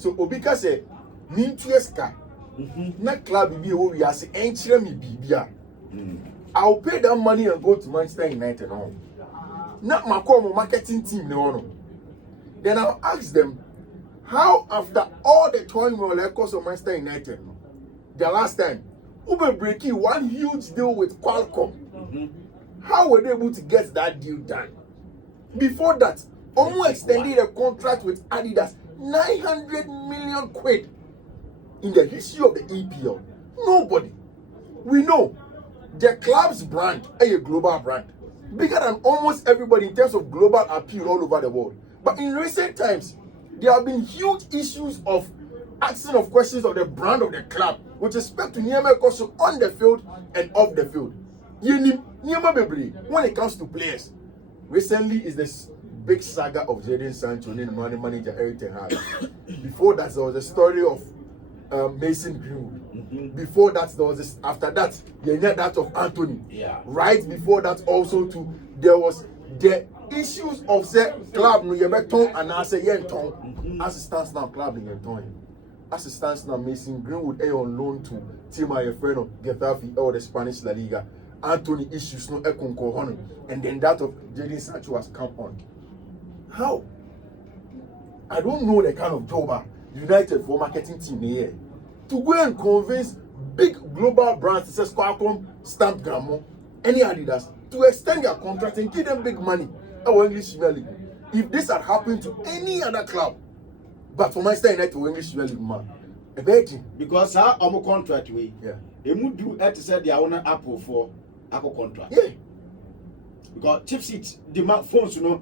So Obika say, Nintueska, not club be we are saying, Enchire me bibia. I'll pay that money and go to Manchester United home. Not my marketing team, no. Then I'll ask them, how after all the turmoil that caused of Manchester United, the last time, Uber breaking one huge deal with Qualcomm, how were they able to get that deal done? Before that, almost extended a contract with Adidas, 900 million quid in the history of the EPL. Nobody. We know the club's brand is a global brand, bigger than almost everybody in terms of global appeal all over the world. But in recent times, there have been huge issues of asking of questions of the brand of the club with respect to Niema Koso on the field and off the field. When it comes to players, recently is this big saga of Jadon Sancho and manager Eric Ten Hag. Before that, there was a story of Mason Greenwood. Before that, there was this, after that, you had that of Anthony. Right before that, also too, there was the issues of say club no yebeton and I say yenton. As it stands now, club no yenton. As it stands now, Mason Greenwood on loan to Team Ayefreno, Getafe or the Spanish La Liga. Anthony issues no ekonko, and then that of Jadon Sancho has come on. How? I don't know the kind of job United for marketing team here to go and convince big global brands such as Qualcomm, Stamp Gramo, any Adidas to extend their contract and give them big money. Our English Premier League. If this had happened to any other club, but for Manchester United or English Premier League, man, because our contract way, they would do it to say they are on Apple for Apple contract. Yeah. Because chip seats, the phones, you know,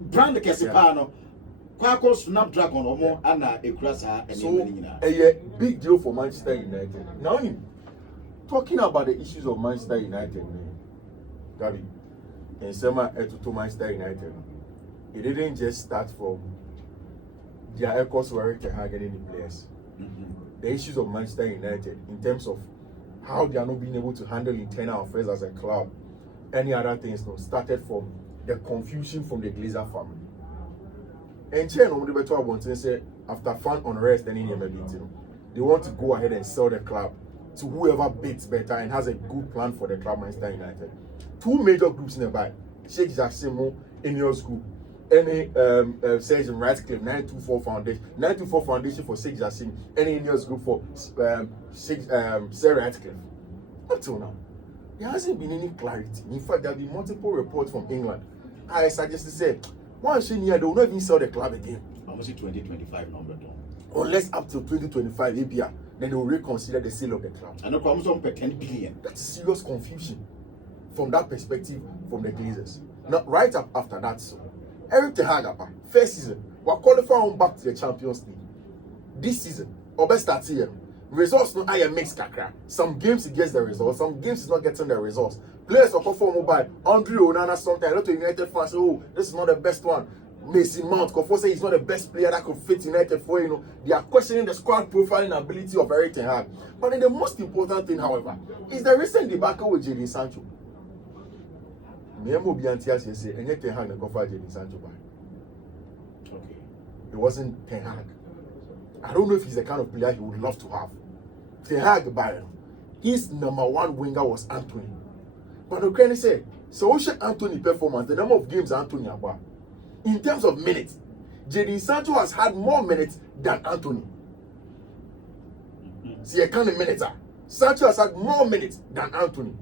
brand Casipano, Quaco Snapdragon or more, and a crassa and so a big deal for Manchester United. Now, talking about the issues of Manchester United, Gabby, and Sema to Manchester United, it didn't just start from their echoes where they had any players. The issues of Manchester United in terms of how they are not being able to handle internal affairs as a club, any other things started from the confusion from the Glazer family. And say after fan unrest and they want to go ahead and sell the club to whoever bids better and has a good plan for the club, Manchester United. Two major groups in the buy, Sheikh Jassimo, Ineos Group, any Sergeant Ratcliffe, 924 Foundation for Sheikh Jassim, any Ineos Group for Sir Ratcliffe. Up till now, there hasn't been any clarity. In fact, there have been multiple reports from England. I suggest to say, once in here, they will not even sell the club again. How much is 2025 number? Unless up till 2025 APR, then they will reconsider the sale of the club. And the promise on 10 billion. That's serious confusion from that perspective from the Glazers. Now, right up after that, so Eric Ten Hag, first season, we're qualifying back to the Champions League. This season, or best start here. Results no I mix kakra. Some games he gets the results, some games he's not getting the results. Players are performing by Andre Onana sometimes. A lot of United fans say, oh, this is not the best one. Mason Mount, Kofo say he's not the best player that could fit United for, They are questioning the squad profiling ability of Eric Ten Hag. But then the most important thing, however, is the recent debacle with Jadon Sancho. Okay. It wasn't Ten Hag. I don't know if he's the kind of player he would love to have. Ten Hag, Bayern, his number one winger was Anthony. But the Ukraine say, so we check Anthony performance, the number of games Anthony about. In terms of minutes, Jadon Sancho has had more minutes than Anthony. See, I count the minutes. Sancho has had more minutes than Anthony.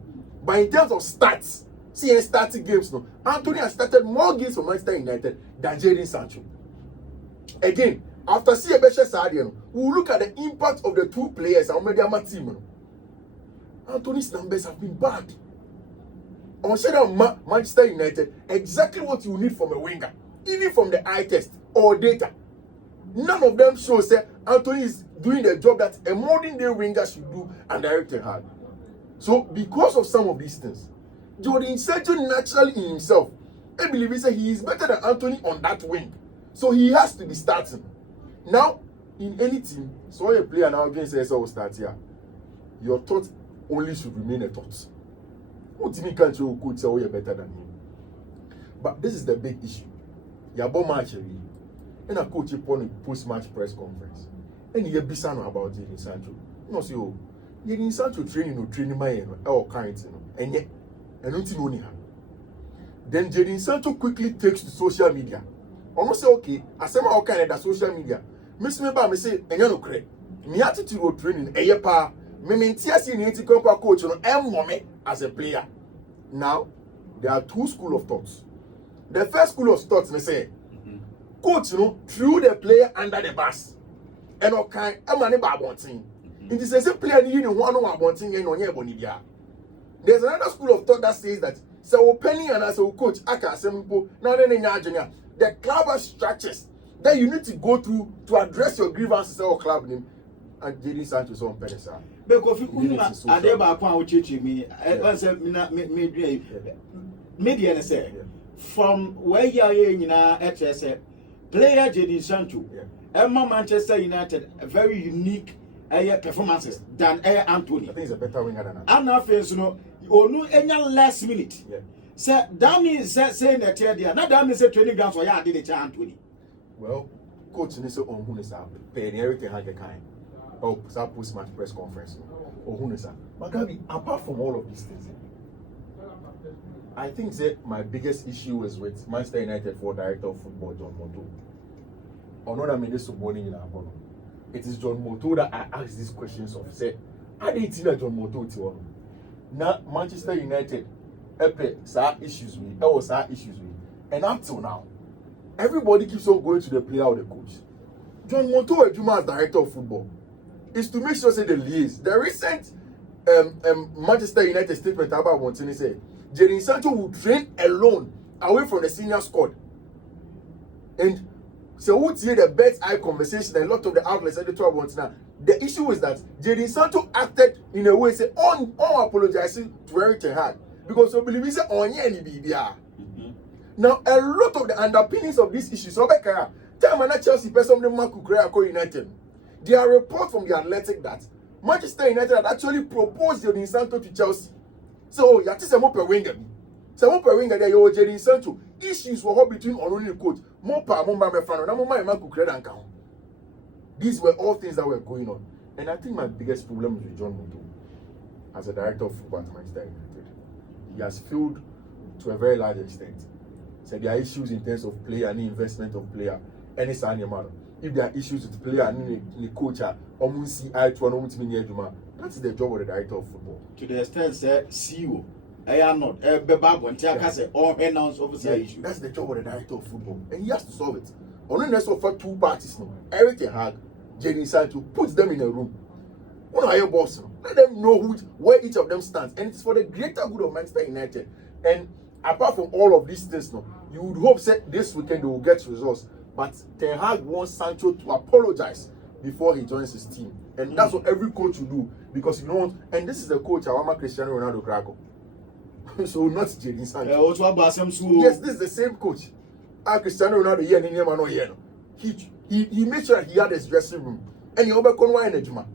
But in terms of stats, see, he started games now. Anthony has started more games for Manchester United than Jadon Sancho. Again, after seeing Beshe Sadian, we will look at the impact of the two players and Mediama team. Anthony's numbers have been bad. On Manchester United, exactly what you need from a winger, even from the eye test or data. None of them shows that Anthony is doing the job that a modern day winger should do and Eric Ten Hag. So, because of some of these things, Jadon Sancho naturally in himself, I believe he is better than Anthony on that wing. So he has to be starting. Now, in any team, so a player now against us will start here. Your thought only should remain a thought. What team can't you could say you're better than him? But this is the big issue. Yabo match and a coach upon a post-match press conference. And he bisano about Jadon Sancho. No, see, oh, Jadon Sancho training my all kinds, and yet, and don't you know. Then Jadon Sancho quickly takes to social media. Almost say, okay, I say my kind of social media. Miss me by me say, and you know, correct. Me attitude of training, a pa, me maintain in the coach on as a player. Now, there are two schools of thoughts. The first school of thoughts, they say, coach, threw the player under the bus. And okay, I'm not about one thing. It is a player you know one one thing and on your bonibia. There's another school of thought that says that so penny and as a coach, I can simple now then in Argentina. The club has structures that you need to go through to address your grievances or club name and Jadon Sancho so on penny sir. Because if you are there by me, I said media say from where you are in HSA player Jadon Sancho. Emma Manchester United very unique performances than Anthony. I think he's a better winger than Anthony. And now you know, you any last minute. Yeah. Say that means saying that here, not that means say training grounds for ya did it Anthony. Well, coach needs to own who is up, paying everything like a kind. Oh, post match press conference. Or who is up. But Gabi, apart from all of these things, I think that my biggest issue is with Manchester United for director of football John Motto. Another minute morning in our bono. It is John Motto that I ask these questions of. Say, how did you John Motto to now Manchester United issues with, and up till now, everybody keeps on going to the player or the coach. John Motto, Ejuma as director of football, is to make sure say the liaise. The recent Manchester United statement about Montini said, Jadon Sancho will train alone away from the senior squad, and so who see the best eye conversation a lot of the outlets at the 12 months now. The issue is that Jadon Sancho acted in a way say on apologizing to Eric Ten Hag because we believe he said on any BBR. Now a lot of the underpinnings of these issues over time and Chelsea person the Marco United. There are reports from the Athletic that Manchester United had actually proposed Jadon Sancho to Chelsea. So you have to say more per winger. So per winger there you Jadon Sancho. Issues were between Ononi and coach. These were all things that were going on. And I think my biggest problem is with John Motto as a director of football at Manchester United. He has failed to a very large extent. So there are issues in terms of player and investment of player. Any animal. If there are issues with player and the coach, that's the job of the director of football. To the extent that CEO. I am not a bebab when Tiaka say all announce officer issue. That's the job of the director of football, and he has to solve it. Unless offer two parties now, Eric Ten Hag, Jadon Sancho, puts them in a room. One higher boss, let them know where each of them stands, and it's for the greater good of Manchester United. And apart from all of these things, now you would hope that this weekend they will get results. But Ten Hag wants Sancho to apologize before he joins his team, and that's what every coach will do because you know. And this is the coach, Awama Cristiano Ronaldo Krakow. So not Jadon Sancho. Yes, this is the same coach. Cristiano Ronaldo here in Yemano here. He made sure that he had his dressing room. And he over Conway and Ejima.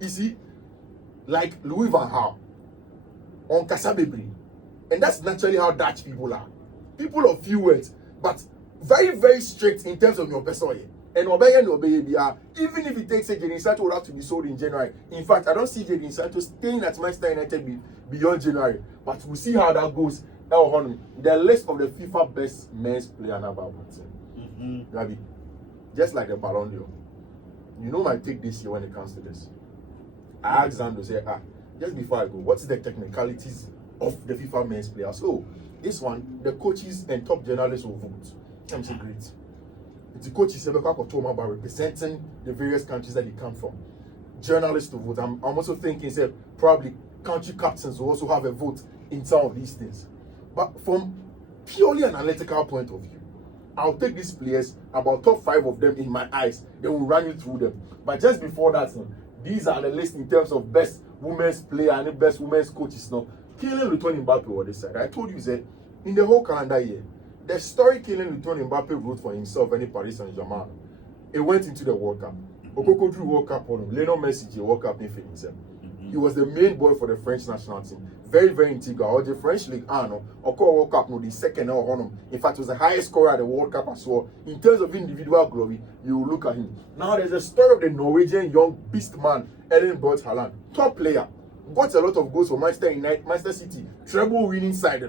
You see, like Louis van Gaal on Casabebri. And that's naturally how Dutch people are. People of few words, but very, very strict in terms of your person. And even if it takes a Jadon Sancho will have to be sold in January. In fact, I don't see Jadon Sancho staying at Manchester United beyond January. But we'll see how that goes. The list of the FIFA best men's player number 1. Gabi, just like the Ballon d'Or. You know my take this year when it comes to this. I asked Zando, say, just before I go, what's the technicalities of the FIFA men's player? So, this one, the coaches and top journalists will vote. I'm so great. The coaches about representing the various countries that they come from. Journalists to vote. I'm also thinking, say, probably country captains will also have a vote in some of these things. But from purely analytical point of view, I'll take these players, about top 5 of them in my eyes, they will run you through them. But just before that, these are the list in terms of best women's player and best women's coaches. Now, Kylian Mbappe on this side. I told you that in the whole calendar year, the story Kylian Mbappe wrote for himself and Paris Saint-Germain, it went into the World Cup. Okoko drew World Cup on him. Lionel Messi World Cup in himself. He was the main boy for the French national team. Very, very integral. Or the French League, World Cup, no, the second or in fact, was the highest scorer at the World Cup as well. In terms of individual glory, you look at him. Now, there's a story of the Norwegian young beast man, Erling Braut Haaland, top player. Got a lot of goals for Manchester United, Manchester City, treble winning side,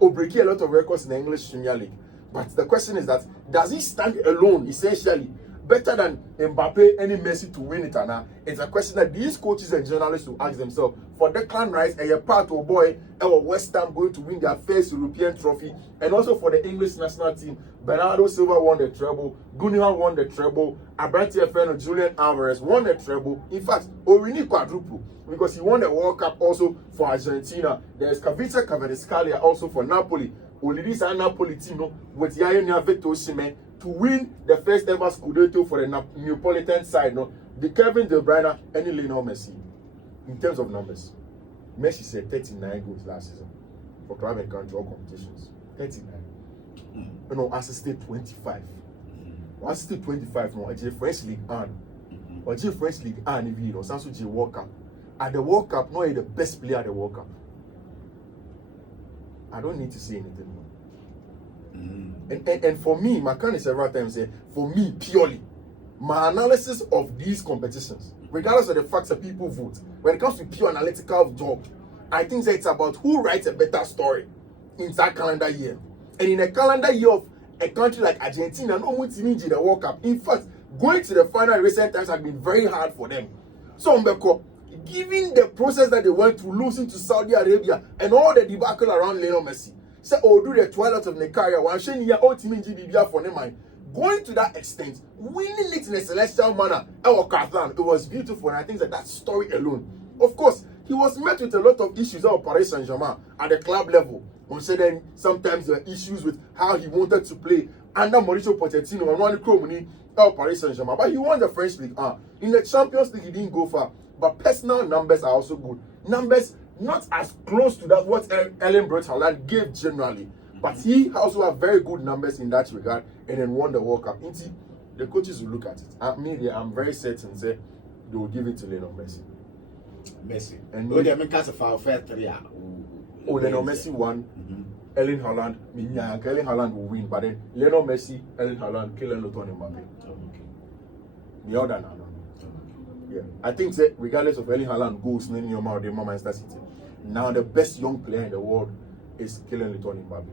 breaking a lot of records in the English Premier League. But the question is that, does he stand alone, essentially, better than Mbappe, any Messi to win it? And it's a question that these coaches and journalists will ask themselves. For Declan Rice, a part of boy, our West Ham going to win their first European trophy, and also for the English national team, Bernardo Silva won the treble, Gundogan won the treble, Abrante Feno, Julian Alvarez won the treble. In fact, Orini quadruple, because he won the World Cup also for Argentina. There's Kavica Kvaratskhelia also for Napoli. Olidis and Napoli team with Yaya Vito Osimhen to win the first ever Scudetto for the Neapolitan side. The Kevin De Bruyne and Lionel Messi. In terms of numbers, Messi said 39 goals last season for club and country all competitions. 39. Assisted 25. Assisted 25 no, a French League or French League if you know, Sansu J World Cup. At the World Cup, no, the best player at the World Cup. I don't need to say anything more. And for me, Makani several times said, for me, purely, my analysis of these competitions, regardless of the facts that people vote, when it comes to pure analytical job, I think that it's about who writes a better story in that calendar year. And in a calendar year of a country like Argentina, no one team in the World Cup. In fact, going to the final in recent times has been very hard for them. So, given the process that they went through, losing to Saudi Arabia and all the debacle around Lionel Messi, say, do the twilight of the career, one shiny year old team in GBBA for them, going to that extent, winning it in a celestial manner, it was beautiful, and I think that story alone. Of course, he was met with a lot of issues at Paris Saint-Germain at the club level. Considering sometimes the issues with how he wanted to play under Mauricio Pochetino and one Cromony at Paris Saint-Germain. But he won the French League. In the Champions League, he didn't go far. But personal numbers are also good. Numbers not as close to that what Erling Braut Haaland gave generally. But he also has very good numbers in that regard and then won the World Cup. The coaches will look at it. I'm very certain say they will give it to Lionel Messi. And Lionel Messi won. Erling Haaland, Erling Haaland will win, but then Lionel Messi, Erling Haaland, Kylian Mbappe. The other no. Yeah, I think that regardless of Erling Haaland goes in your mouth, the Manchester City. Now the best young player in the world is Kylian Mbappe.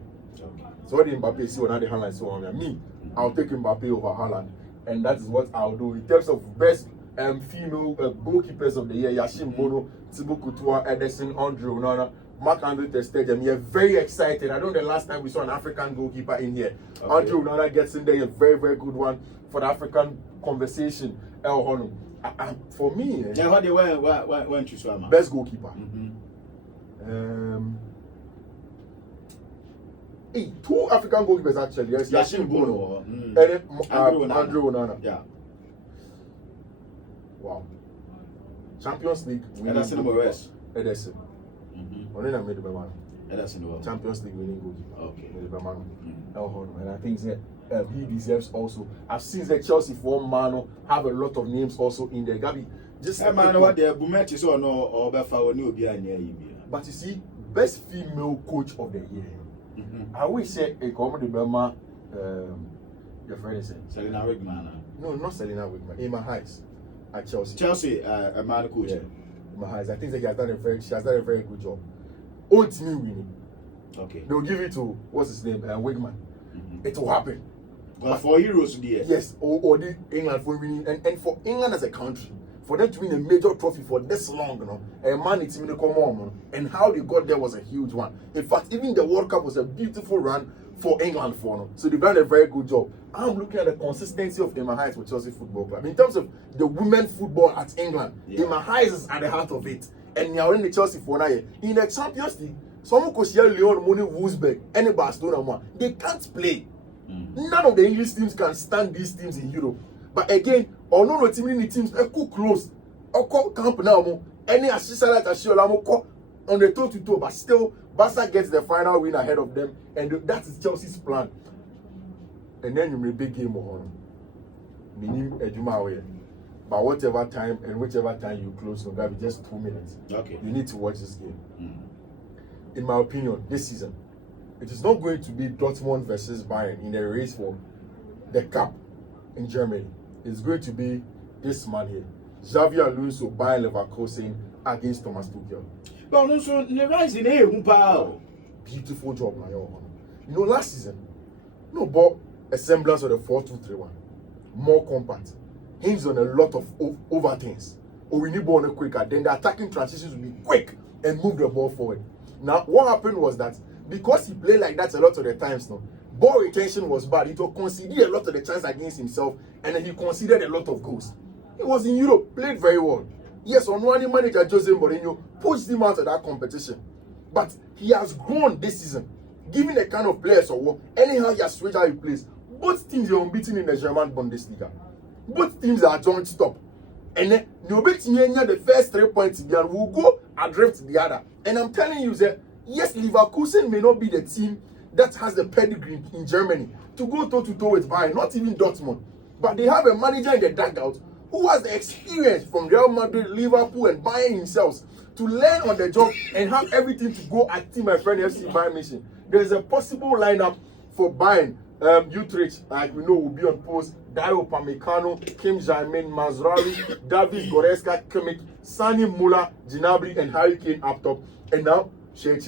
So what Mbappe see when the Haaland so on me, I'll take Mbappe over Haaland, and that is what I'll do in terms of best female goalkeepers of the year. Yashin Bono, Thibaut Courtois, Ederson, Andre Onana, Marc-Andre ter Stegen. We are very excited. I don't know the last time we saw an African goalkeeper in here. Okay. Andre Onana gets in there, a very, very good one for the African conversation. For me, what they went to best goalkeeper. Two African goalkeepers actually. Yes, Yashin Bono and Andre Onana. Yeah. Wow. Champions League. Ederson Moraes. Ederson. Onena made the man. Ederson. Champions League winning goalkeeper. Okay. And I think that he deserves also. I've seen the Chelsea for Mano have a lot of names also in there. Gabi, just what the Bumet is on or but you see, best female coach of the year. I wish say a comedy Burma your friend is Selena Wigman. No, not Selena Wigman. Emma Hayes at Chelsea. Chelsea, a man coach. Yeah. Emma Hayes. I think that she has done a very good job. Old team winning. Okay. They'll give it to what's his name? Wigman. It will happen. But for Heroes there. Yes, or the England for winning and for England as a country. For them to win a major trophy for this long, a man it's in the common, and how they got there was a huge one. In fact, even the World Cup was a beautiful run for England for them. So they've done a very good job. I'm looking at the consistency of Emma Hayes with Chelsea Football Club. In terms of the women football at England, Emma Hayes is at the heart of it. And they are in the Chelsea for now. In the Champions League, someone could share Leon, Moni, Wolfsburg, and Barcelona. They can't play. None of the English teams can stand these teams in Europe. But again, no teams are close. Or camp now, any assistant on the toe-to-toe, but still, Barca gets the final win ahead of them, and that is Chelsea's plan. And then you may big game on. But whatever time and whichever time you close, no, that'll be just 2 minutes. Okay. You need to watch this game. In my opinion, this season, it is not going to be Dortmund versus Bayern in the race for the cup in Germany. It's going to be this man here, Xavi Alonso, Bayern Leverkusen against Thomas Tuchel. But also, the rising here, Beautiful job, my own. You know, last season, no, but a semblance of the 4-2-3-1, more compact, hinges on a lot of over things. Or we need ball quicker, then the attacking transitions will be quick and move the ball forward. Now, what happened was that because he played like that a lot of the times, no, ball retention was bad. He conceded a lot of the chance against himself, and then he conceded a lot of goals. He was in Europe, played very well. Yes, on one manager Jose Mourinho pushed him out of that competition, but he has grown this season, given the kind of players or what. Anyhow, he has switched how he plays. Both teams are unbeaten in the German Bundesliga. Both teams are joint stop. And then the first 3 points again will go adrift the other. And I'm telling you that yes, Leverkusen may not be the team that has the pedigree in Germany to go toe to toe with Bayern, not even Dortmund. But they have a manager in the dugout who has the experience from Real Madrid, Liverpool, and Bayern himself to learn on the job and have everything to go at Team My Friend FC Bayern mission. There is a possible lineup for Bayern. Utrecht, like we know, will be on post. Dario Pamecano, Kim Jamin, Mazraoui, David Goretzka, Kimmich, Sani Muller, Gnabry, and Harry Kane up top. And now, Sheikh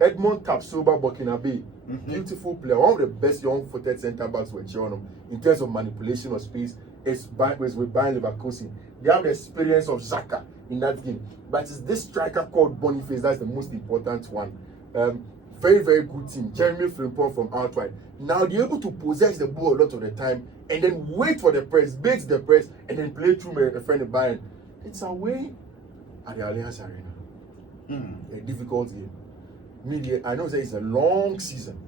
Edmond Tapsoba Burkinabe, beautiful player, one of the best young-footed centre-backs with Chionum in terms of manipulation of space. Is with Bayern Leverkusen. They have the experience of Xhaka in that game, but it's this striker called Boniface that's the most important one. Very, very good team. Jeremy Frimpong from outside. Now they're able to possess the ball a lot of the time and then wait for the press, bait the press, and then play through a friend of Bayern. It's away at the Allianz Arena. A difficult game. I know that it's a long season,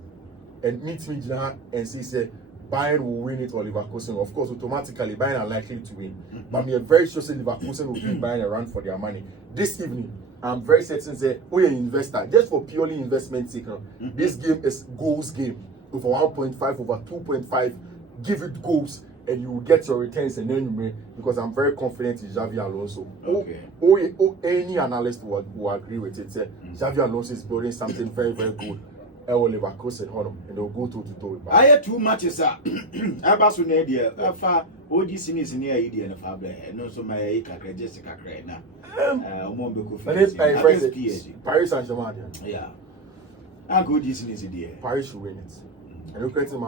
and meet me now and say Bayern will win it or Leverkusen. Of course, automatically Bayern are likely to win. But I'm very sure that Leverkusen will give Bayern a run for their money. This evening, I'm very certain that we are an investor, just for purely investment sake. This game is goals game. Over 1.5, over 2.5, give it goals and you will get your returns and then you may, because I'm very confident in Xavi Alonso. Okay. Any analyst will agree with it. Xavi Alonso is building something very, very good. Leverkusen, and they'll go toe to toe. I had 2 matches. I was on the idea. All these things in the idea and Fabre, no, so my Jessica Crana. Paris Saint-Germain. Yeah. I go this in his idea. Paris should win it. And look at him,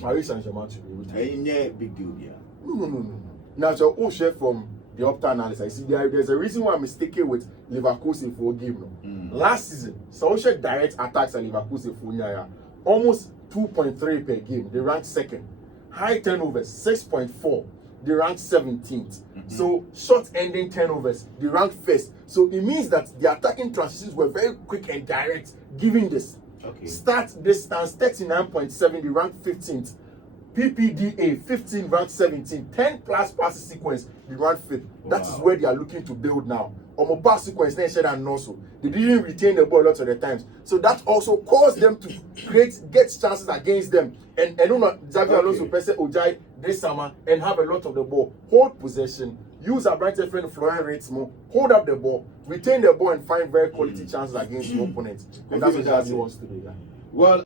Paris Saint-Germain should be with it. Big deal, yeah. No. Now, so all chef from the Opta analysis, I see there's a reason why I'm mistaken with Leverkusen for a game. Last season, Solskjaer direct attacks at Leverkusen for Nyaya, almost 2.3 per game. They ranked second. High turnovers, 6.4. They ranked 17th. So short ending turnovers, they ranked first. So it means that the attacking transitions were very quick and direct, giving this. Start distance, 39.7, they ranked 15th. PPDA 15 ranked 17, 10 plus passes sequence, they ranked 5th. That is where they are looking to build now. Pass sequence, and also they didn't retain the ball a lot of the times, so that also caused them to get chances against them. And Xavi Alonso, Pese Ojai this summer and have a lot of the ball, hold possession, use a bright friend Florian Reitzmo, hold up the ball, retain the ball, and find very quality chances against your opponents. And that's what Xavi wants to do. Yeah. Well.